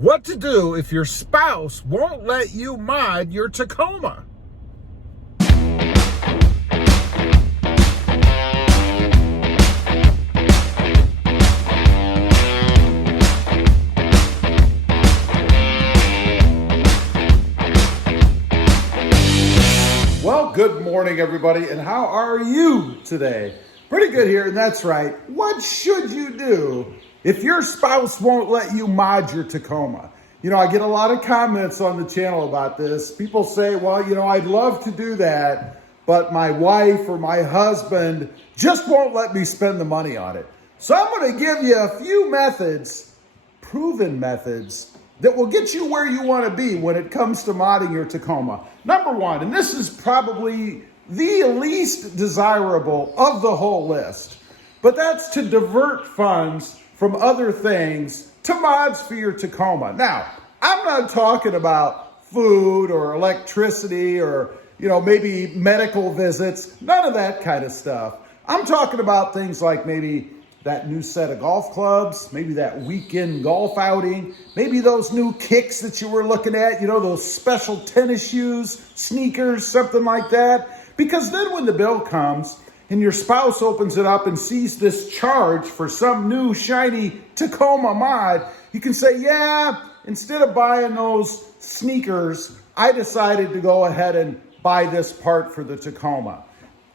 What to do if your spouse won't let you mod your Tacoma. Well, good morning, everybody, and how are you today? Pretty good here, and that's right. What should you do if your spouse won't let you mod your Tacoma? You know, I get a lot of comments on the channel about this. People say, well, you know, I'd love to do that, but my wife or my husband just won't let me spend the money on it. So I'm going to give you a few methods, proven methods, that will get you where you want to be when it comes to modding your Tacoma. Number one, and this is probably the least desirable of the whole list, but that's to divert funds from other things to mods for your Tacoma. Now, I'm not talking about food or electricity or, you know, maybe medical visits, none of that kind of stuff. I'm talking about things like maybe that new set of golf clubs, maybe that weekend golf outing, maybe those new kicks that you were looking at, you know, those special tennis shoes, sneakers, something like that. Because then when the bill comes and your spouse opens it up and sees this charge for some new shiny Tacoma mod, you can say, yeah, instead of buying those sneakers, I decided to go ahead and buy this part for the Tacoma.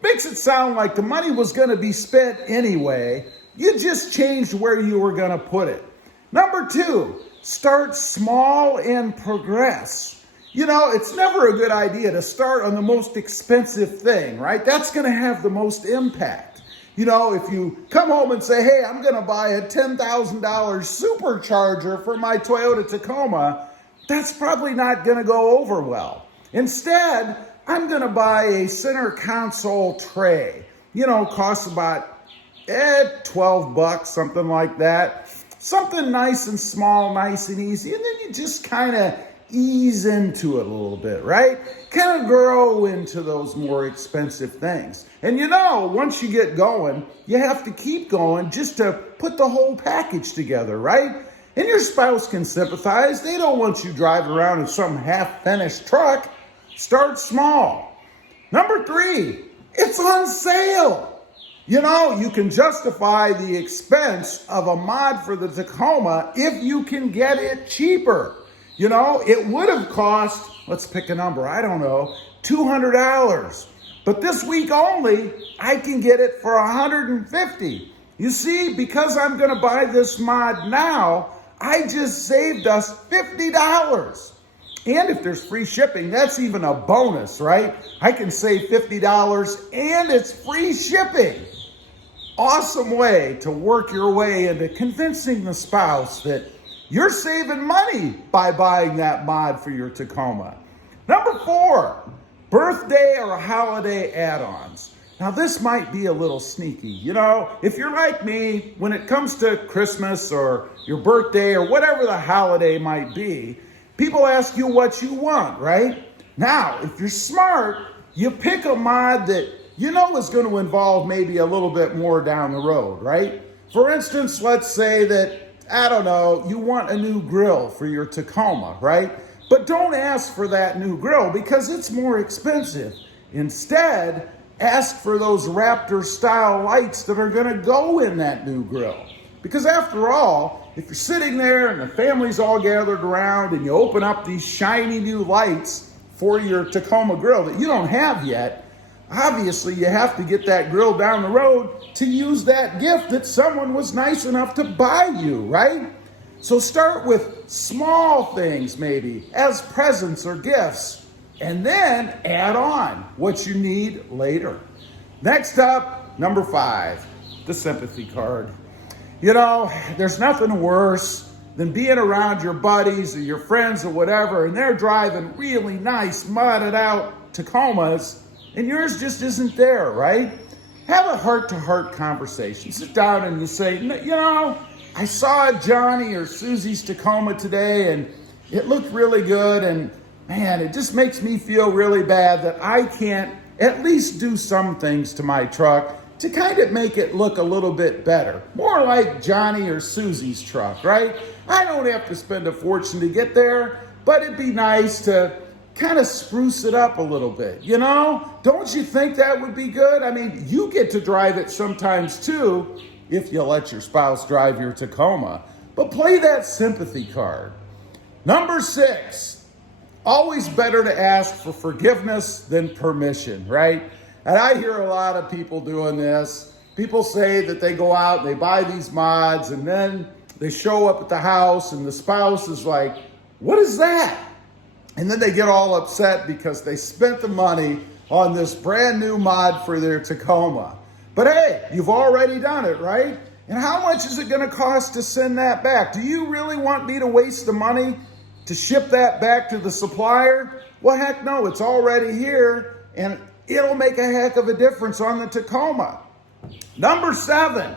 Makes it sound like the money was going to be spent anyway. You just changed where you were going to put it. Number two, start small and progress. You know, it's never a good idea to start on the most expensive thing, right? That's going to have the most impact. You know, if you come home and say, hey, I'm going to buy a $10,000 supercharger for my Toyota Tacoma, that's probably not going to go over well. Instead, I'm going to buy a center console tray. You know, costs about $12, something like that. Something nice and small, nice and easy. And then you just kind of ease into it a little bit, right? Kind of grow into those more expensive things. And you know, once you get going, you have to keep going just to put the whole package together, right? And your spouse can sympathize. They don't want you driving around in some half-finished truck. Start small. Number three, it's on sale. You know, you can justify the expense of a mod for the Tacoma if you can get it cheaper. You know, it would have cost, let's pick a number, I don't know, $200. But this week only, I can get it for $150. You see, because I'm going to buy this mod now, I just saved us $50. And if there's free shipping, that's even a bonus, right? I can save $50 and it's free shipping. Awesome way to work your way into convincing the spouse that you're saving money by buying that mod for your Tacoma. Number four, birthday or holiday add-ons. Now this might be a little sneaky. You know, if you're like me, when it comes to Christmas or your birthday or whatever the holiday might be, people ask you what you want, right? Now, if you're smart, you pick a mod that you know is going to involve maybe a little bit more down the road, right? For instance, let's say that, I don't know, you want a new grill for your Tacoma, right? But don't ask for that new grill because it's more expensive. Instead, ask for those Raptor-style lights that are going to go in that new grill. Because after all, if you're sitting there and the family's all gathered around and you open up these shiny new lights for your Tacoma grill that you don't have yet, obviously you have to get that grill down the road to use that gift that someone was nice enough to buy you, right? So start with small things maybe as presents or gifts, and then add on what you need later. Next up, number five, the sympathy card. You know, there's nothing worse than being around your buddies or your friends or whatever, and they're driving really nice, modded out Tacomas, and yours just isn't there, right? Have a heart-to-heart conversation. Sit down and you say, you know, I saw Johnny or Susie's Tacoma today, and it looked really good, and man, it just makes me feel really bad that I can't at least do some things to my truck to kind of make it look a little bit better. More like Johnny or Susie's truck, right? I don't have to spend a fortune to get there, but it'd be nice to kind of spruce it up a little bit, you know? Don't you think that would be good? I mean, you get to drive it sometimes too, if you let your spouse drive your Tacoma. But play that sympathy card. Number 6, always better to ask for forgiveness than permission, right? And I hear a lot of people doing this. People say that they go out and they buy these mods and then they show up at the house and the spouse is like, what is that? And then they get all upset because they spent the money on this brand new mod for their Tacoma. But hey, you've already done it, right? And how much is it going to cost to send that back? Do you really want me to waste the money to ship that back to the supplier? Well, heck no, it's already here and it'll make a heck of a difference on the Tacoma. Number 7,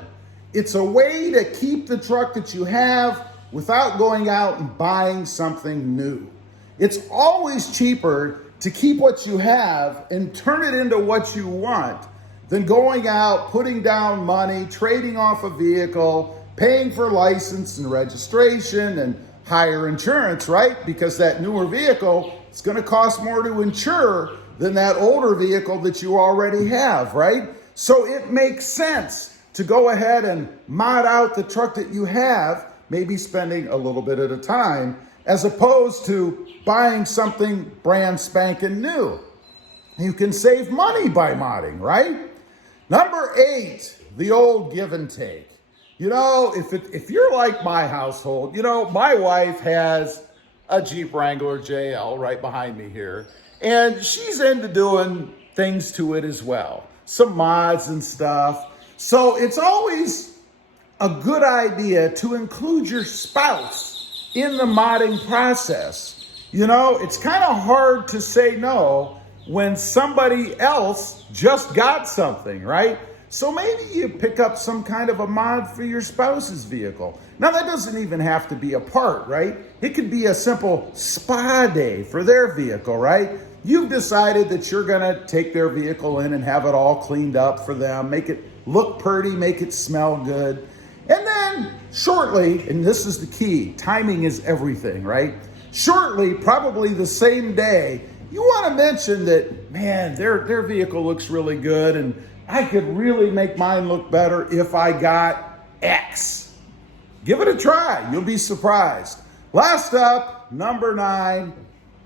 it's a way to keep the truck that you have without going out and buying something new. It's always cheaper to keep what you have and turn it into what you want than going out, putting down money, trading off a vehicle, paying for license and registration and higher insurance, right? Because that newer vehicle is going to cost more to insure than that older vehicle that you already have, right? So it makes sense to go ahead and mod out the truck that you have, maybe spending a little bit at a time, as opposed to buying something brand spanking new. You can save money by modding, right? Number 8, the old give and take. You know, if you're like my household, you know, my wife has a Jeep Wrangler JL right behind me here, and she's into doing things to it as well, some mods and stuff. So it's always a good idea to include your spouse in the modding process. You know, it's kind of hard to say no when somebody else just got something, right? So maybe you pick up some kind of a mod for your spouse's vehicle. Now that doesn't even have to be a part, right? It could be a simple spa day for their vehicle, right? You've decided that you're gonna take their vehicle in and have it all cleaned up for them, make it look pretty, make it smell good. And then shortly, and this is the key, timing is everything, right? Shortly, probably the same day, you want to mention that, man, their vehicle looks really good and I could really make mine look better if I got X. Give it a try. You'll be surprised. Last up, number 9,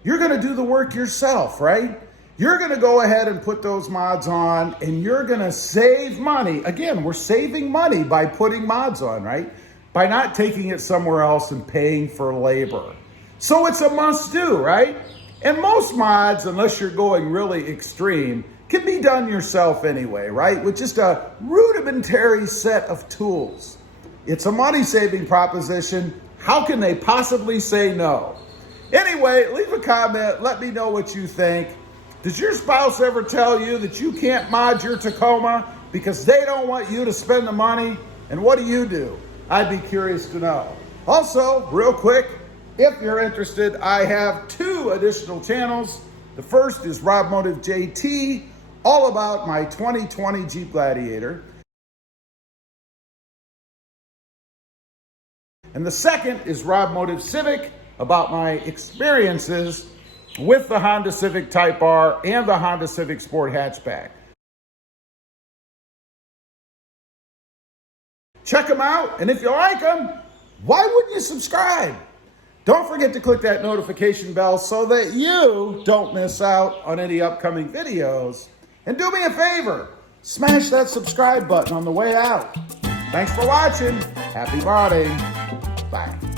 you're going to do the work yourself, right? You're going to go ahead and put those mods on and you're going to save money. Again, we're saving money by putting mods on, right? By not taking it somewhere else and paying for labor. So it's a must do, right? And most mods, unless you're going really extreme, can be done yourself anyway, right? With just a rudimentary set of tools. It's a money-saving proposition. How can they possibly say no? Anyway, leave a comment. Let me know what you think. Does your spouse ever tell you that you can't mod your Tacoma because they don't want you to spend the money? And what do? I'd be curious to know. Also, real quick, if you're interested, I have 2 additional channels. The first is RobMotive JT, all about my 2020 Jeep Gladiator. And the second is RobMotive Civic, about my experiences with the Honda Civic Type R and the Honda Civic Sport hatchback. Check them out, and if you like them, why wouldn't you subscribe? Don't forget to click that notification bell so that you don't miss out on any upcoming videos. And do me a favor, smash that subscribe button on the way out. Thanks for watching. Happy modding. Bye.